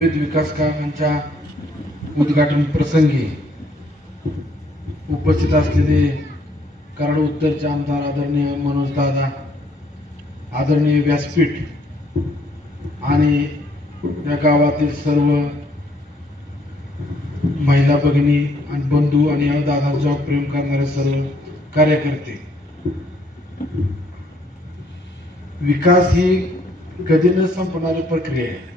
विविध विकास कामांच्या उद्घाटन प्रसंगी उपस्थित असलेले कराड उत्तरचे आमदार आदरणीय मनोज दादा आदरणीय व्यासपीठ आणि या गावातील सर्व महिला भगिनी आणि बंधू आणि या दादांच्यावर प्रेम करणारे सर्व कार्यकर्ते. विकास ही कधी न संपणारी प्रक्रिया आहे.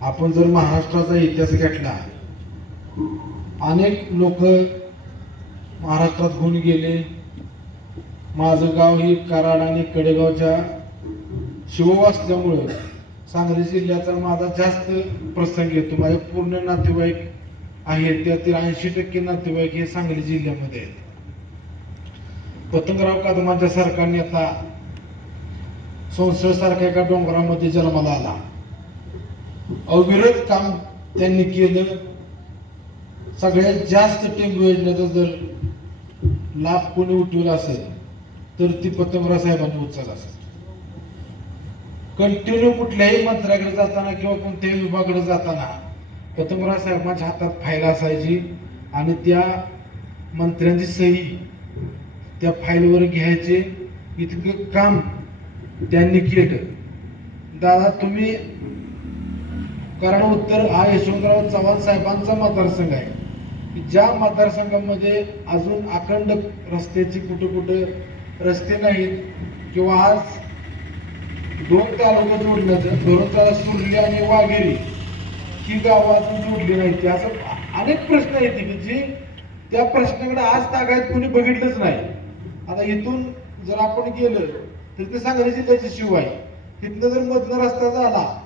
आपण जर महाराष्ट्राचा इतिहास घेतला अनेक लोक महाराष्ट्रात होऊन गेले. माझं गाव ही कराड आणि कडेगावच्या शिव असल्यामुळं सांगली जिल्ह्याचा माझा जास्त प्रसंग येतो. माझे पूर्ण नातेवाईक आहेत त्यातील ऐंशी टक्के नातेवाईक हे सांगली जिल्ह्यामध्ये आहेत. पतंगराव कदमांच्या सारखा नेता संसदसारख्या एका डोंगरामध्ये जन्माला आला. अविरत काम त्यांनी केलं. सगळ्यात जास्त टेंबू योजनेचा जर लाभ कोणी उठवला असेल तर ती पतंबरा साहेबांनी उचलला असेल. कंटिन्यू कुठल्याही मंत्र्याकडे जाताना किंवा कोणत्याही विभागाकडे जाताना पतंबरा साहेबांच्या हातात फाईल असायची आणि त्या मंत्र्यांची सही त्या फाईलवर घ्यायचे. इतकं काम त्यांनी केलं. दादा तुम्ही कारण उत्तर हा यशवंतराव चव्हाण साहेबांचा मतदारसंघ आहे. ज्या मतदारसंघामध्ये अजून अखंड रस्त्याची कुठं कुठं रस्ते नाहीत किंवा आज दोन तालुका जोडण्याचं धरून तालुका सुरली आणि वाघेरी ही गावं अजून जोडली नाहीत. असं अनेक प्रश्न येते की जी त्या प्रश्नाकडे आज तागायत कोणी बघितलंच नाही. आता इथून जर आपण गेलं तर ते सांगली जिल्ह्याची शिव आहे. तिथनं जर मधला रस्ता झाला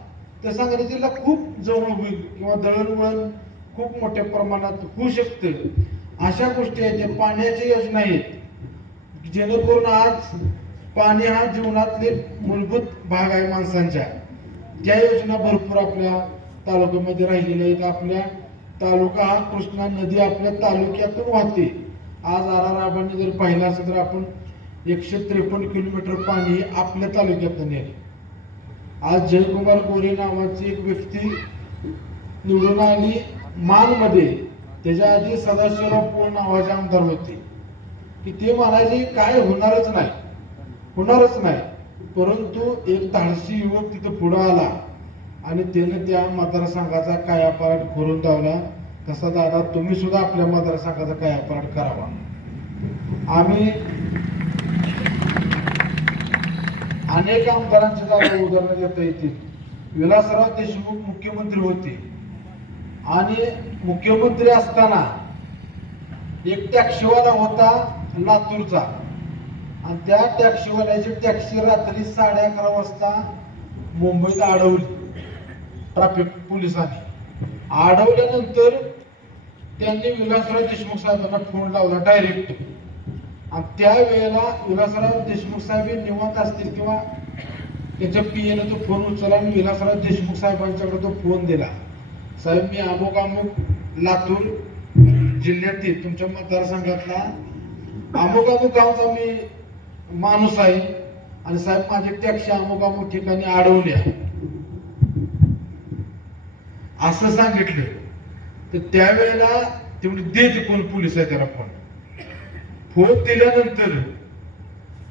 तर सांगली जिल्हा खूप जवळ होईल किंवा दळणवळण खूप मोठ्या प्रमाणात होऊ शकतं. अशा गोष्टी आहेत ज्या पाण्याच्या योजना आहेत. जेणेकरून आज पाणी हा जीवनातले मूलभूत भाग आहे माणसांच्या. त्या योजना भरपूर आपल्या तालुक्यामध्ये राहिलेल्या आहेत. आपल्या तालुका हा कृष्णा नदी आपल्या तालुक्यातून वाहते. आज आर आर आबांनी जर पाहिलं असेल तर आपण एकशे त्रेपन्न किलोमीटर पाणी आपल्या तालुक्यातून येईल. आज जयकुमार गोरे नावाची एक व्यक्ती निवडून आली. मानमध्ये त्याच्या आधी सदाशिवराव पोळ नावाचे आमदार होते. की ते म्हणायचे काय होणारच नाही. होणारच नाही. परंतु एक धाडसी युवक तिथं पुढं आला. आणि त्याने त्या मतदारसंघाचा काय अपराध करून धावला तसा दादा तुम्ही सुद्धा आपल्या मतदारसंघाचा कायापालट करावा. आम्ही अनेक आमदारांची जागा उदाहरणं देता येतील. विलासराव देशमुख मुख्यमंत्री होते. आणि मुख्यमंत्री असताना एक टॅक्सीवाला होता लातूरचा. आणि त्या टॅक्सीवाल्याची टॅक्सी रात्री साडे अकरा वाजता मुंबईत अडवली. ट्रॅफिक पोलिसांनी. अडवल्यानंतर त्यांनी विलासराव देशमुख साहेबांना फोन लावला डायरेक्ट आणि त्यावेळेला विलासराव देशमुख साहेब हे निवांत असतील किंवा त्याच्या पीएने तो फोन उचलला आणि विलासराव देशमुख साहेबांच्याकडे तो फोन दिला. साहेब मी अमुक अमुक लातूर जिल्ह्यातील तुमच्या मतदारसंघातला अमुक अमुक गावचा मी माणूस आहे आणि साहेब माझी टॅक्सी अमुक अमुक ठिकाणी अडवल्या. असं सांगितलं. तर त्यावेळेला तेवढी देत कोण पोलीस आहे त्याला फोन? फोन दिल्यानंतर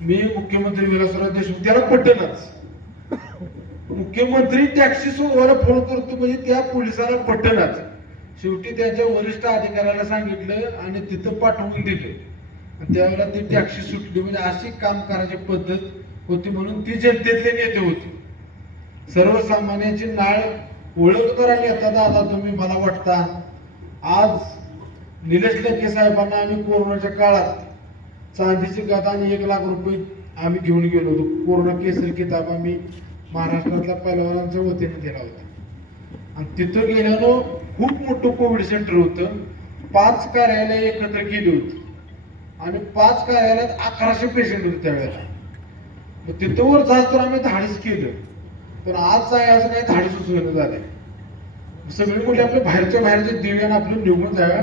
मी मुख्यमंत्री विलासराव देशमुख त्याला पटनाच मुख्यमंत्री टॅक्सी सोडवायला फोन करतो म्हणजे त्या पोलिसाला पटनाच शेवटी त्याच्या वरिष्ठ अधिकाऱ्याला सांगितलं आणि तिथं पाठवून दिलं. आणि त्यावेळेला ती टॅक्सी सुटली. म्हणजे अशी काम करायची पद्धत होती म्हणून ती जनतेतले नेते होते. सर्वसामान्यांची नाळ ओळख करा नेता दादा तुम्ही मला वाटता आज निलेश लंके साहेबांना आम्ही कोरोनाच्या काळात चांदीची गदा आणि एक लाख रुपये आम्ही घेऊन गेलो होतो. पूर्ण केसरी किताब आम्ही महाराष्ट्रातल्या पैलवानांच्या वतीने दिला होता. आणि तिथं गेल्यानं खूप मोठं कोविड सेंटर होतं. पाच कार्यालय एकत्र केली होती. आणि पाच कार्यालयात अकराशे पेशंट होते त्यावेळेला. मग तिथं वर जास्त तर आम्ही धाडीच केलं. पण आज जायचं नाही धाडस सुचवणं झालंय. सगळी मुली आपल्या बाहेरच्या बाहेरचे दिव्यानं आपलं निघून जाव्या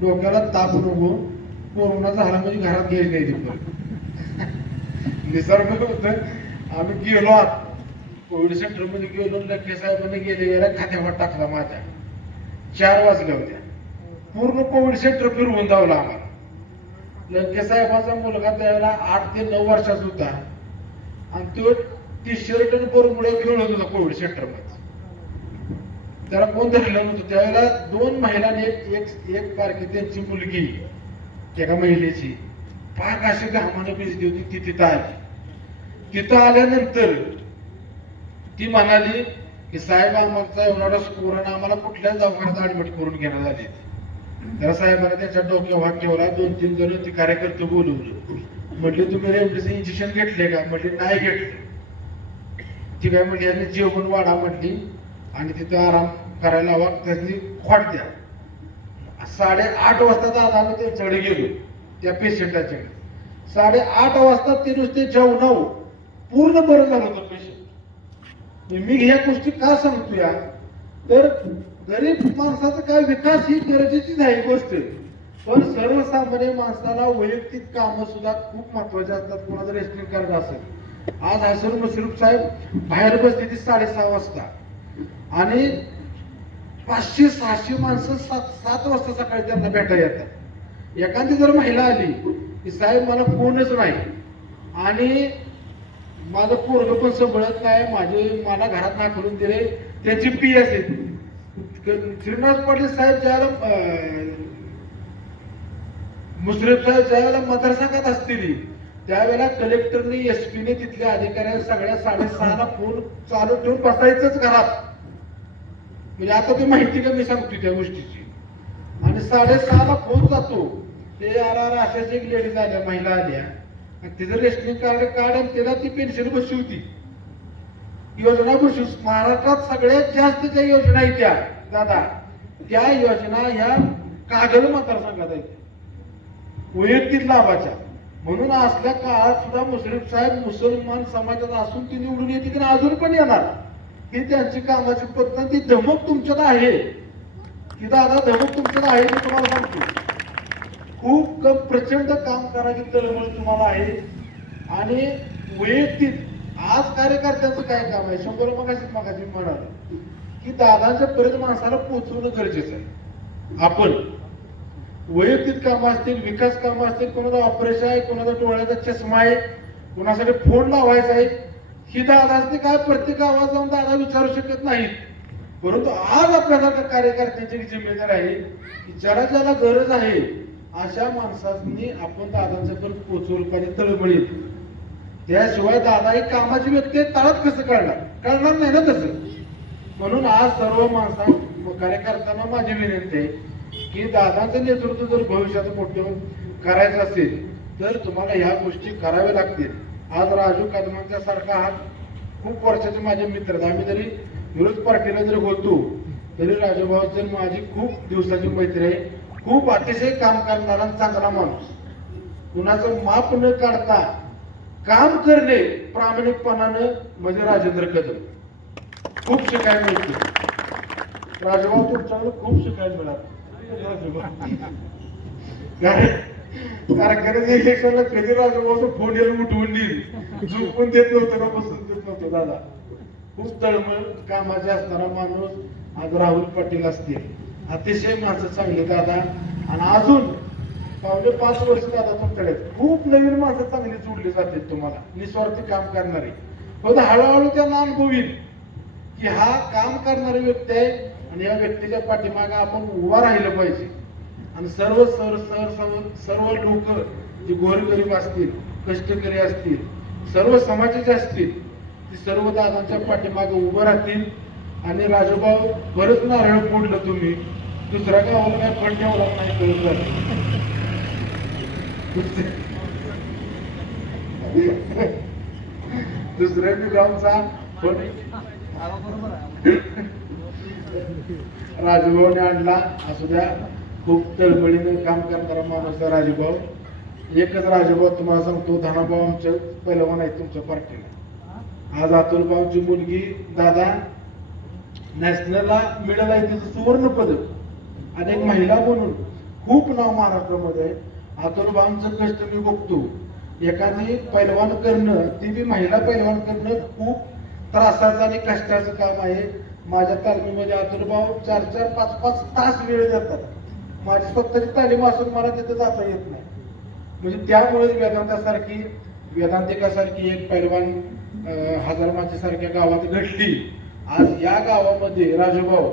डोक्याला ताप नको. कोरोना झाला म्हणजे घरात घ्यायला नाही तिथं. निसर्ग होतं. आम्ही गेलो आत. कोविड सेंटरमध्ये गेलो लखे साहेबांनी गेले याला खात्यावर टाकला माझ्या. चार वाजल्या होत्या. पूर्ण कोविड सेंटर फिरवून धावला आम्हाला. लंके साहेबाचा मुलगा त्यावेळेला आठ ते नऊ वर्षाचा होता. आणि तो टी शर्ट आणि बरमुडे खेळत होता कोविड सेंटरमध्ये. त्याला कोण धरलं नव्हतं. त्यावेळेला दोन महिलांनी एक एक एक बारकी त्यांची मुलगी एका महिलेची. पाक अशी घामानं भिजली होती ती तिथं आली. तिथं आल्यानंतर ती म्हणाली की साहेब आम्हाला एवढा स्कोर आणि आम्हाला कुठल्याच दवाखान्यात ऍडमिट करून घेण्यात आले त्या साहेबांना त्याच्या डोक्यावर हात ठेवला दोन तीन जण ते कार्यकर्ते बोलवले. म्हटले तुम्ही रेमडेसिवीर इंजेक्शन घेतले का? म्हटले नाही घेतले. ती काय म्हटली जेवण वाढा म्हटली. आणि तिथं आराम करायला हवा त्याची खोट द्या. साडेआठ वाजता दादा आम्ही चढ गेलो त्या पेशंटाच्याकडे साडेआठ वाजता ते नुसते जेवणाव पूर्ण बरं झालं होतं पेशंट. मी ह्या गोष्टी का सांगतो या? तर गरीब माणसाचा काय विकास ही गरजेचीच आहे गोष्ट. पण सर्वसामान्य माणसाला वैयक्तिक कामं सुद्धा खूप महत्त्वाचे असतात कोणाचं रेस्टिंग कार्ड असेल. आज हसन मुश्रीफ साहेब बाहेर बसले ती साडेसहा वाजता. आणि पाचशे सहाशे माणसं सात सात वाजता सकाळी त्यांना भेटायला येतात. एखादी जर महिला आली की साहेब मला फोनच नाही. आणि माझं पोरग पण सांभाळत नाही माझे मला घरात ना करून दिले त्याची पी एस येते. श्रीनिवास पाटील साहेब ज्याला मुश्रीफ साहेब ज्यावेळेला मतदारसंघात असतील त्यावेळेला कलेक्टरने एस पीने तिथल्या अधिकाऱ्यांना सगळ्या साडेसहाला फोन चालू ठेवून बसायचंच घरात. म्हणजे आता ती माहिती का मी सांगतो त्या गोष्टीची. आणि साडेसहाला फोन जातो. ते आर आर अशाच एक लेडीज आल्या महिला आल्या. आणि तिचं रेशनिंग कार्ड कार्ड आणि त्याला ती पेन्शन बसली होती. योजना बसू महाराष्ट्रात सगळ्यात जास्त ज्या योजना आहेत त्या दादा त्या योजना ह्या कागल मतदारसंघात आहेत. वैयक्तिक लाभाच्या. म्हणून असल्या काळात सुद्धा मुश्रीफ साहेब मुसलमान समाजात असून ती निवडून येते की अजून पण येणार. ही त्यांची कामाची पद्धत ती धमक तुमच्यात आहे. की दादा धमक तुमच्यात आहे मी तुम्हाला सांगतो. खूप प्रचंड काम करायची तळमळ तुम्हाला आहे. आणि वैयक्तिक आज कार्यकर्त्यांचं काय काम आहे? शंभर मगाशी मगाशी म्हणाल. की दादांच्या पर्यंत माणसाला पोहोचवणं गरजेचं आहे. आपण वैयक्तिक कामं असतील विकास कामं असतील कोणाचा ऑपरेशन आहे कोणाचा डोळ्याचा चष्मा आहे कोणासाठी फोन लावायचा आहे ही दादाची काय प्रत्येक आवाज जाऊन दादा विचारू शकत नाहीत. परंतु आज आपल्यासारख्या कार्यकर्त्यांची जिम्मेदारी आहे की ज्याला ज्याला गरज आहे अशा माणसांनी आपण दादांच्यापर्यंत पोहोचवलं पाहिजे तळमळीत. त्याशिवाय दादा ही कामाची व्यक्ती तळात कसं कळणार कळणार नाही ना तसं? म्हणून आज सर्व माणसा कार्यकर्त्यांना माझी विनंती आहे की दादांचं नेतृत्व जर भविष्यात मोठं करायचं असेल तर तुम्हाला ह्या गोष्टी कराव्या लागतील. आज राजू कदमांच्या सारखा हा खूप वर्षाचे माझे मित्र आहेत. आम्ही जरी विरोध पार्टीला जरी होतो तरी राजूभाऊ जर माझी खूप दिवसाची मैत्री आहे. खूप अतिशय काम करणारा चांगला माणूस. कुणाचं माप न काढता काम करणे प्रामाणिकपणानं म्हणजे राजेंद्र कदम. खूप शिकायला मिळते. राजभाऊ तुमच्याकडे खूप शिकायला मिळालं. कारण कारखान्याच्या इलेक्शनला कधी फोन येऊन उठवून देईल झोपून देत नव्हतं ना बसून देत नव्हतं दादा. खूप तळमळ कामाचे असणारा माणूस आज राहुल पाटील असतील अतिशय माणसं चांगली दादा. आणि अजून पावले पाच वर्ष दादा तुमच्याकडे खूप नवीन माणसं चांगली जोडली जातील तुम्हाला. निस्वार्थी काम करणारी. पण हळूहळू त्यांना अनुभव येईल की हा काम करणारी व्यक्ती आहे आणि या व्यक्तीच्या पाठीमागे आपण उभा राहिलं पाहिजे. आणि सर्व सर्व सर्व सर्व सर्व लोक जे गोरगरीब असतील कष्टकरी असतील सर्व समाजाचे असतील ते सर्व दादांच्या पाठीमागे उभं राहतील. आणि राजूभाऊ बरंच नारळ फोडलं तुम्ही. दुसरा गावाला काय फंड ठेवला नाही करत झालं. दुसऱ्या बी गावचा फंड राजूभाऊने आणला असू द्या. खूप तळमळीने काम करणारा माणूस आहे राजूभाऊ. एकच राजूभाऊ तुम्हाला सांगतो धनाभाऊ आमच्या पहिलवान आहेत तुमच्या पार्टीला. आज अतुलभाऊची मुलगी दादा नॅशनलला मिळालं आहे तिचं सुवर्ण पदक आणि एक महिला म्हणून खूप नाव महाराष्ट्रामध्ये आहे. अतुलभाऊंचं कष्ट मी बघतो. एखादी पैलवान करणं ती बी महिला पैलवान करणं खूप त्रासाचं आणि कष्टाचं काम आहे. माझ्या तालमीमध्ये अतुलभाऊ चार चार पाच पाच तास वेळ जातात माझी स्वतःची तालीम असून मला तिथं जाता येत नाही. म्हणजे त्यामुळे वेदांतासारखी वेदांतिकासारखी एक पैलवान अं, हजारमाची सारख्या गावात घडली. आज या गावामध्ये राजूभाऊ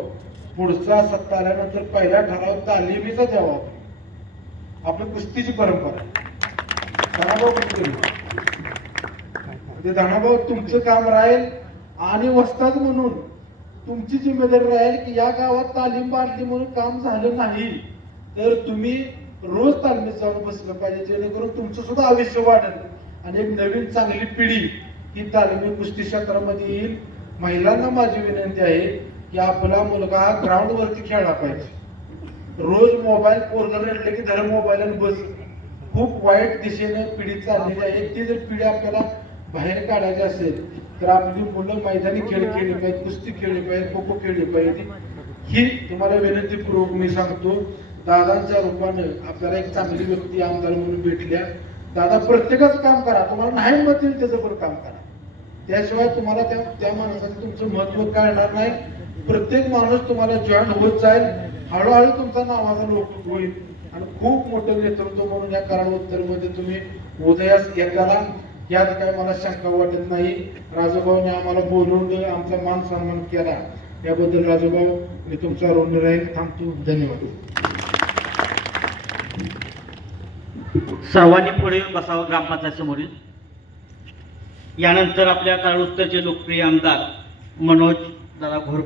पुढचा सत्ता आल्यानंतर पहिला ठराव तालिमीचा द्यावा. आपली कुस्तीची परंपरा. आहे धनाभाऊ ते म्हणजे धनाभाऊ तुमचं काम राहील आणि वस्ताद म्हणून तुमची जिम्मेदारी राहील की या गावात तालीम बांधली म्हणून काम झालं नाही. तर तुम्ही रोज तालमीत जाऊन बसलं पाहिजे जेणेकरून तुमचं सुद्धा आयुष्य वाढेल. आणि एक नवीन चांगली पिढी ही तालमी कुस्ती क्षेत्रामध्ये येईल. महिलांना माझी विनंती आहे की आपला मुलगा हा ग्राउंड वरती खेळला पाहिजे. रोज मोबाईल पोरगं रडले की धर मोबाईल आणि बस. खूप वाईट दिशेने पिढी चाललेली आहे. ती जर पिढी आपल्याला बाहेर काढायची असेल तर आपली मुलं मैदानी खेळ खेळली पाहिजे कुस्ती खेळली पाहिजे खो खो खेळली पाहिजे ही तुम्हाला विनंतीपूर्वक मी सांगतो. दादांच्या रूपानं आपल्याला एक चांगली व्यक्ती आमदार म्हणून भेटल्या. दादा प्रत्येकच काम करा. तुम्हाला नाही मत येईल त्याचं पण काम करा. त्याशिवाय तुम्हाला त्या त्या माणसाचं तुमचं महत्त्व कळणार नाही. प्रत्येक माणूस तुम्हाला जॉईन होत जाईल. हळूहळू तुमचा नावाचा लोक होईल. आणि खूप मोठं नेतृत्व म्हणून या कराडोत्तरमध्ये तुम्ही उदयास येताना यात काय मला शंका वाटत नाही. राजूभाऊने आम्हाला बोलवून आमचा मान सन्मान केला. याबद्दल राजूभाऊ मी तुमचा ऋण राहील. थांबतो. धन्यवाद. सर्वांनी पुढे येऊन बसावं ग्रामपंचायतसमोरील. यानंतर आपल्या काळ उत्तरचे लोकप्रिय आमदार मनोज दादा घोर